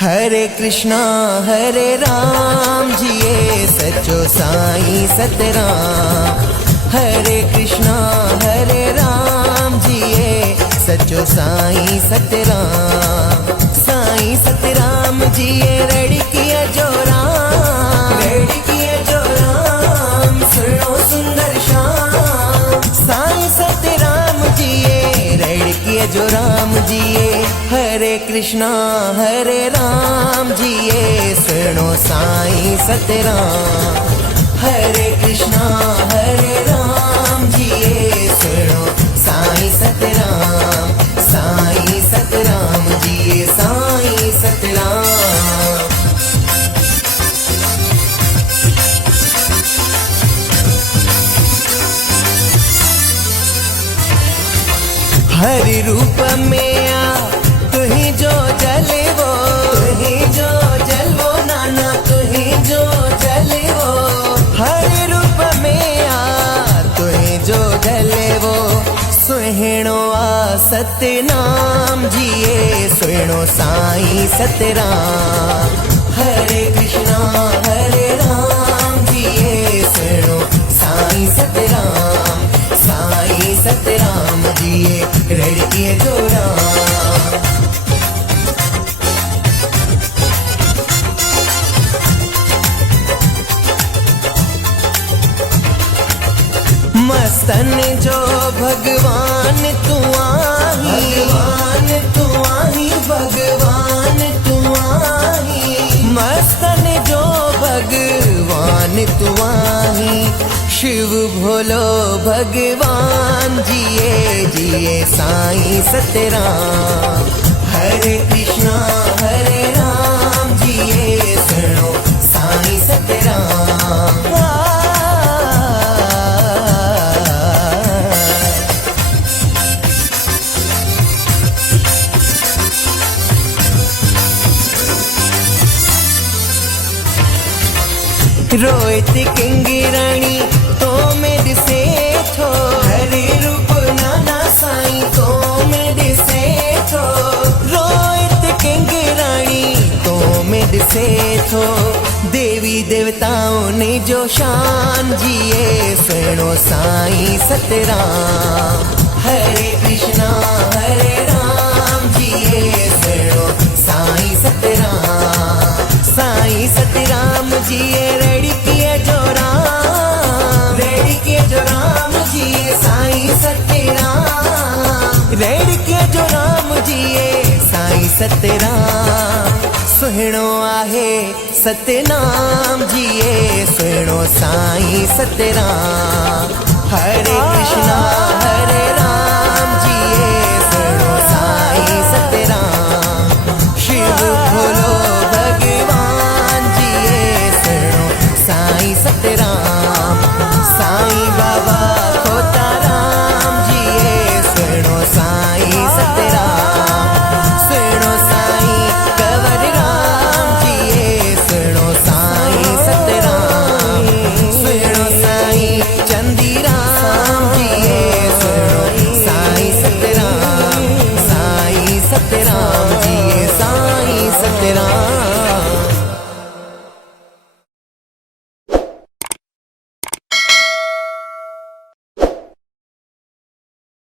हरे कृष्णा हरे राम जिए सचो साईं सतराम। हरे कृष्णा हरे राम जिए सचो साईं सतराम। साईं सतराम जिए रेडी किया जो राम, रेडी किया जो राम, सुनो सुंदर शाम। साईं सतराम जिए रेडी किया जो राम जिए। हरे कृष्णा हरे राम जिए सुनो साईं सतराम। हरे कृष्णा हरे राम जिए सुनो साईं सतराम। साईं सतराम जिए साईं सतराम। हरि रूप में आ तुही जो जलवो, तुही जो जलवो नाना तुही जो जलवो। हरि रूप में आ तुही जो जलवो। सुहिणो आ सतनाम जिए सुहिणो साईं सतराम। हरे कृष्णा हरे राम जिए सुहिणो साईं सतराम। साईं सतराम जिए रेडी किए जो राम। मस्तन जो भगवान तू आही, भगवान तू आही, भगवान तू आही। मस्तन जो भगवान तू आही। शिव भोलो भगवान जिए जिए साईं सतराम। हरे कृष्णा हरे राम जिए सुनो साईं सतराम। रोहित किंगिराणी तो मेरे से थो। हरे रूप नाना साईं तो मेरे से थो। रोहित किंगिराणी तो मेरे से थो। देवी देवताओं ने जो शान जिए सुनो साईं सतराम। हरे कृष्णा हरे राम जिए सुनो साईं सतराम। साईं सतराम जिए रेडी किए जो राम, रेडी किए जो राम जिए साईं सतराम। रेडी किए जो राम जिए साईं सतराम। सुहिणो आहे सतनाम जिए सुहिणो साईं सतराम।